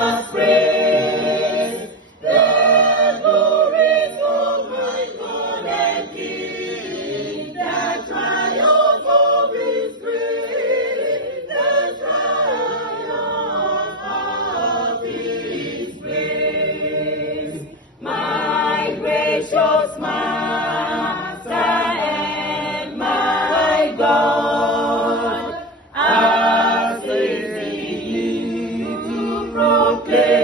us praise the glories of my God and King, the triumph of His grace, the triumph of His grace. My gracious Master and my God, as they lead to proclaim